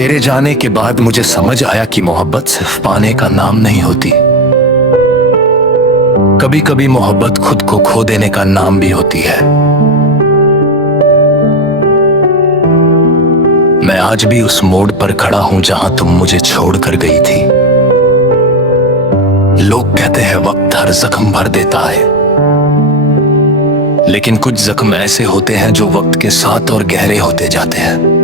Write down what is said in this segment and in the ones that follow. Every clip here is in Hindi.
तेरे जाने के बाद मुझे समझ आया कि मोहब्बत सिर्फ पाने का नाम नहीं होती। कभी कभी मोहब्बत खुद को खो देने का नाम भी होती है। मैं आज भी उस मोड़ पर खड़ा हूं जहां तुम मुझे छोड़कर गई थी। लोग कहते हैं वक्त हर जख्म भर देता है, लेकिन कुछ जख्म ऐसे होते हैं जो वक्त के साथ और गहरे होते जाते हैं।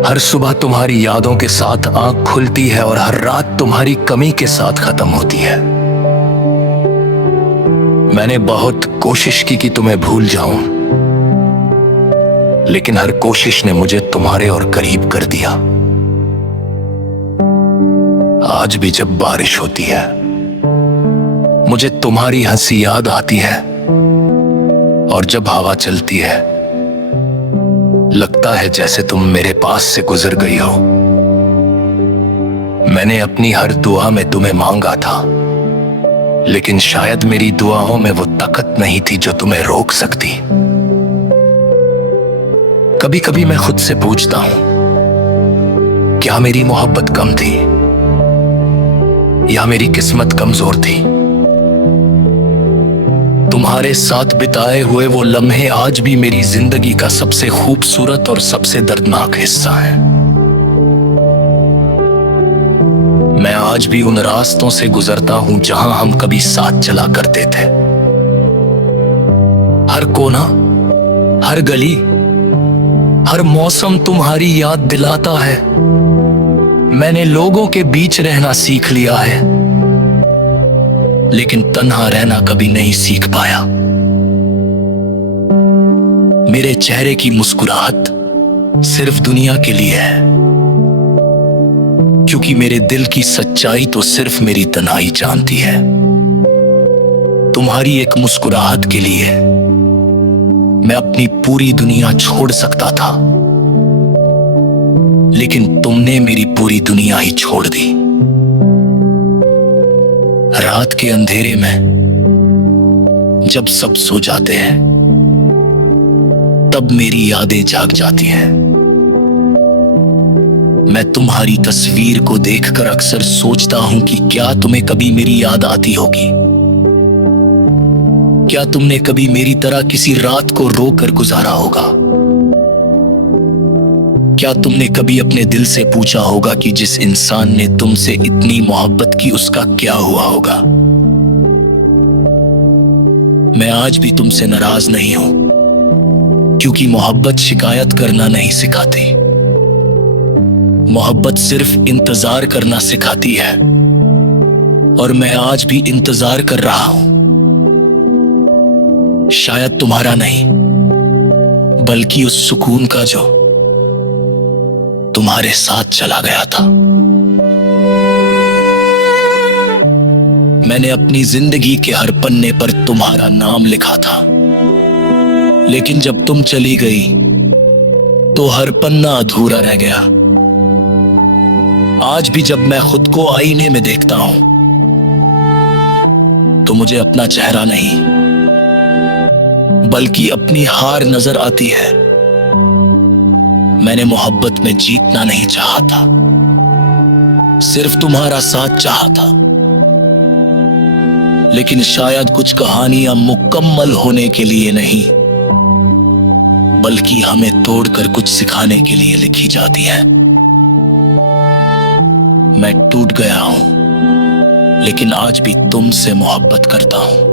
हर सुबह तुम्हारी यादों के साथ आंख खुलती है और हर रात तुम्हारी कमी के साथ खत्म होती है। मैंने बहुत कोशिश की कि तुम्हें भूल जाऊं, लेकिन हर कोशिश ने मुझे तुम्हारे और करीब कर दिया। आज भी जब बारिश होती है मुझे तुम्हारी हंसी याद आती है, और जब हवा चलती है लगता है जैसे तुम मेरे पास से गुजर गई हो। मैंने अपनी हर दुआ में तुम्हें मांगा था, लेकिन शायद मेरी दुआओं में वो ताकत नहीं थी जो तुम्हें रोक सकती। कभी कभी मैं खुद से पूछता हूं, क्या मेरी मोहब्बत कम थी या मेरी किस्मत कमजोर थी? तुम्हारे साथ बिताए हुए वो लम्हे आज भी मेरी जिंदगी का सबसे खूबसूरत और सबसे दर्दनाक हिस्सा है। मैं आज भी उन रास्तों से गुजरता हूं जहां हम कभी साथ चला करते थे। हर कोना, हर गली, हर मौसम तुम्हारी याद दिलाता है। मैंने लोगों के बीच रहना सीख लिया है, लेकिन तन्हा रहना कभी नहीं सीख पाया। मेरे चेहरे की मुस्कुराहट सिर्फ दुनिया के लिए है, क्योंकि मेरे दिल की सच्चाई तो सिर्फ मेरी तन्हाई जानती है। तुम्हारी एक मुस्कुराहट के लिए मैं अपनी पूरी दुनिया छोड़ सकता था, लेकिन तुमने मेरी पूरी दुनिया ही छोड़ दी। रात के अंधेरे में जब सब सो जाते हैं तब मेरी यादें जाग जाती हैं। मैं तुम्हारी तस्वीर को देखकर अक्सर सोचता हूं कि क्या तुम्हें कभी मेरी याद आती होगी। क्या तुमने कभी मेरी तरह किसी रात को रोकर गुजारा होगा? क्या तुमने कभी अपने दिल से पूछा होगा कि जिस इंसान ने तुमसे इतनी मोहब्बत की उसका क्या हुआ होगा? मैं आज भी तुमसे नाराज नहीं हूं, क्योंकि मोहब्बत शिकायत करना नहीं सिखाती। मोहब्बत सिर्फ इंतजार करना सिखाती है, और मैं आज भी इंतजार कर रहा हूं। शायद तुम्हारा नहीं, बल्कि उस सुकून का जो तुम्हारे साथ चला गया था। मैंने अपनी जिंदगी के हर पन्ने पर तुम्हारा नाम लिखा था, लेकिन जब तुम चली गई तो हर पन्ना अधूरा रह गया। आज भी जब मैं खुद को आईने में देखता हूं तो मुझे अपना चेहरा नहीं बल्कि अपनी हार नजर आती है। मैंने मोहब्बत में जीतना नहीं चाहा था, सिर्फ तुम्हारा साथ चाहा था। लेकिन शायद कुछ कहानियां मुकम्मल होने के लिए नहीं, बल्कि हमें तोड़कर कुछ सिखाने के लिए लिखी जाती हैं। मैं टूट गया हूं, लेकिन आज भी तुमसे मोहब्बत करता हूं।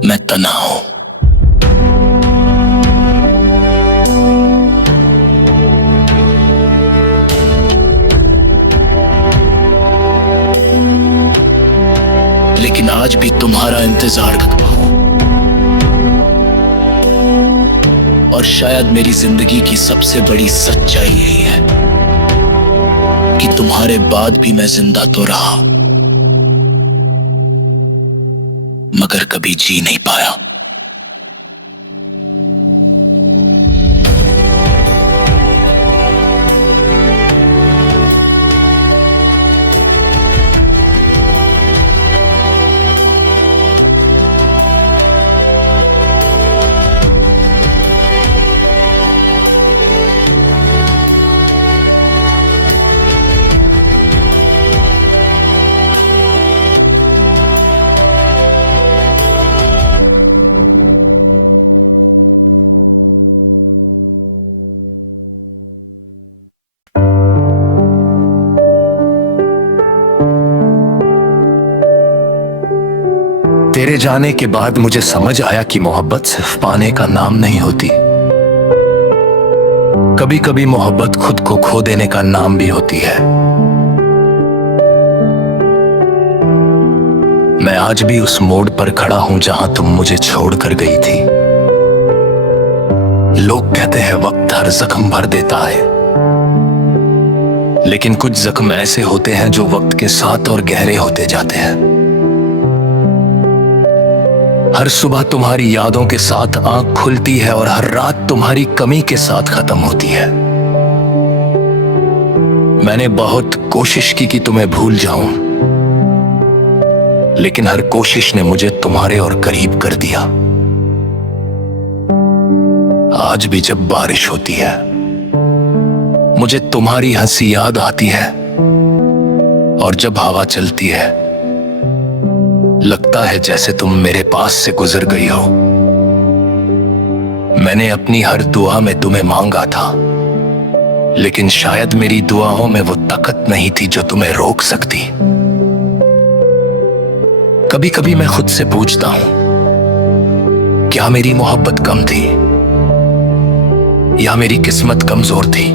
मैं तन्हा हूं। लेकिन आज भी तुम्हारा इंतजार करता हूं, और शायद मेरी जिंदगी की सबसे बड़ी सच्चाई यही है कि तुम्हारे बाद भी मैं जिंदा तो रहा, मगर कभी जी नहीं पाया। तेरे जाने के बाद मुझे समझ आया कि मोहब्बत सिर्फ पाने का नाम नहीं होती। कभी कभी मोहब्बत खुद को खो देने का नाम भी होती है। मैं आज भी उस मोड़ पर खड़ा हूं जहां तुम मुझे छोड़कर गई थी। लोग कहते हैं वक्त हर जख्म भर देता है, लेकिन कुछ जख्म ऐसे होते हैं जो वक्त के साथ और गहरे होते जाते हैं। हर सुबह तुम्हारी यादों के साथ आंख खुलती है और हर रात तुम्हारी कमी के साथ खत्म होती है। मैंने बहुत कोशिश की कि तुम्हें भूल जाऊं, लेकिन हर कोशिश ने मुझे तुम्हारे और करीब कर दिया। आज भी जब बारिश होती है मुझे तुम्हारी हंसी याद आती है, और जब हवा चलती है लगता है जैसे तुम मेरे पास से गुजर गई हो। मैंने अपनी हर दुआ में तुम्हें मांगा था, लेकिन शायद मेरी दुआओं में वो ताकत नहीं थी जो तुम्हें रोक सकती। कभी कभी मैं खुद से पूछता हूं, क्या मेरी मोहब्बत कम थी या मेरी किस्मत कमजोर थी?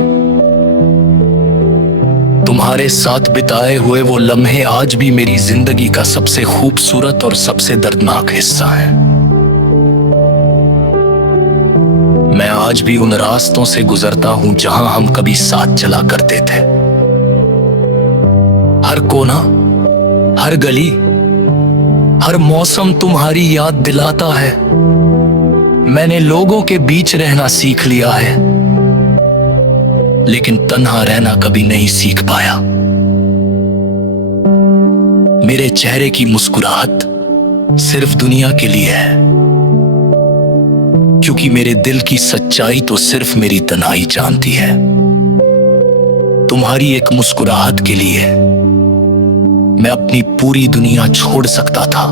तुम्हारे साथ बिताए हुए वो लम्हे आज भी मेरी जिंदगी का सबसे खूबसूरत और सबसे दर्दनाक हिस्सा है। मैं आज भी उन रास्तों से गुजरता हूं जहां हम कभी साथ चला करते थे। हर कोना, हर गली, हर मौसम तुम्हारी याद दिलाता है। मैंने लोगों के बीच रहना सीख लिया है, लेकिन तन्हा रहना कभी नहीं सीख पाया। मेरे चेहरे की मुस्कुराहट सिर्फ दुनिया के लिए है, क्योंकि मेरे दिल की सच्चाई तो सिर्फ मेरी तन्हाई जानती है। तुम्हारी एक मुस्कुराहट के लिए मैं अपनी पूरी दुनिया छोड़ सकता था,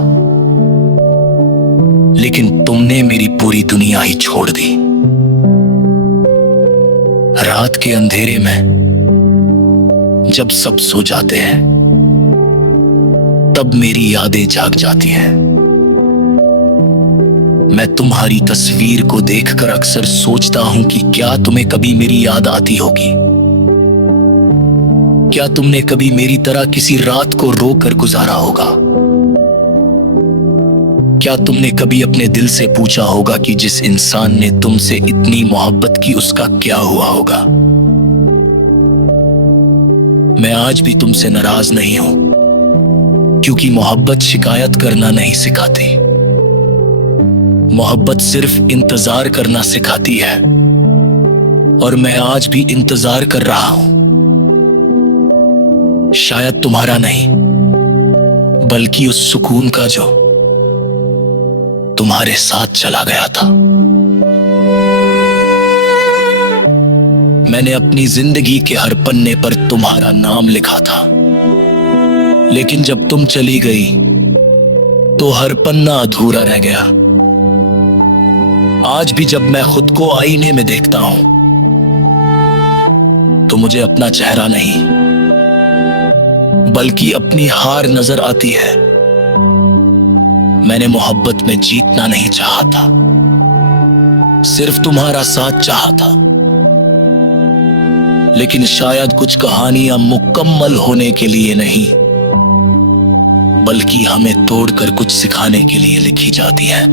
लेकिन तुमने मेरी पूरी दुनिया ही छोड़ दी। रात के अंधेरे में जब सब सो जाते हैं तब मेरी यादें जाग जाती हैं। मैं तुम्हारी तस्वीर को देखकर अक्सर सोचता हूं कि क्या तुम्हें कभी मेरी याद आती होगी? क्या तुमने कभी मेरी तरह किसी रात को रोकर गुजारा होगा? क्या तुमने कभी अपने दिल से पूछा होगा कि जिस इंसान ने तुमसे इतनी मोहब्बत की उसका क्या हुआ होगा? मैं आज भी तुमसे नाराज नहीं हूं, क्योंकि मोहब्बत शिकायत करना नहीं सिखाती। मोहब्बत सिर्फ इंतजार करना सिखाती है, और मैं आज भी इंतजार कर रहा हूं। शायद तुम्हारा नहीं, बल्कि उस सुकून का जो तुम्हारे साथ चला गया था। मैंने अपनी जिंदगी के हर पन्ने पर तुम्हारा नाम लिखा था, लेकिन जब तुम चली गई तो हर पन्ना अधूरा रह गया। आज भी जब मैं खुद को आईने में देखता हूं तो मुझे अपना चेहरा नहीं, बल्कि अपनी हार नजर आती है। मैंने मोहब्बत में जीतना नहीं चाहा था, सिर्फ तुम्हारा साथ चाहा था। लेकिन शायद कुछ कहानियां मुकम्मल होने के लिए नहीं, बल्कि हमें तोड़कर कुछ सिखाने के लिए लिखी जाती हैं।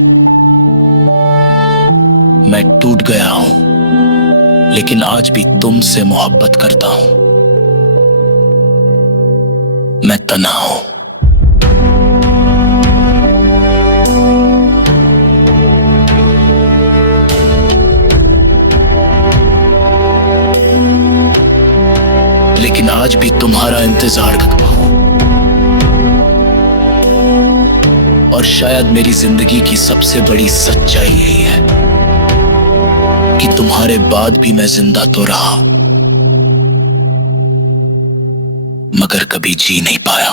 मैं टूट गया हूं, लेकिन आज भी तुमसे मोहब्बत करता हूं। मैं तन्हा हूं। लेकिन आज भी तुम्हारा इंतजार करता हूं, और शायद मेरी जिंदगी की सबसे बड़ी सच्चाई यही है कि तुम्हारे बाद भी मैं जिंदा तो रहा, मगर कभी जी नहीं पाया।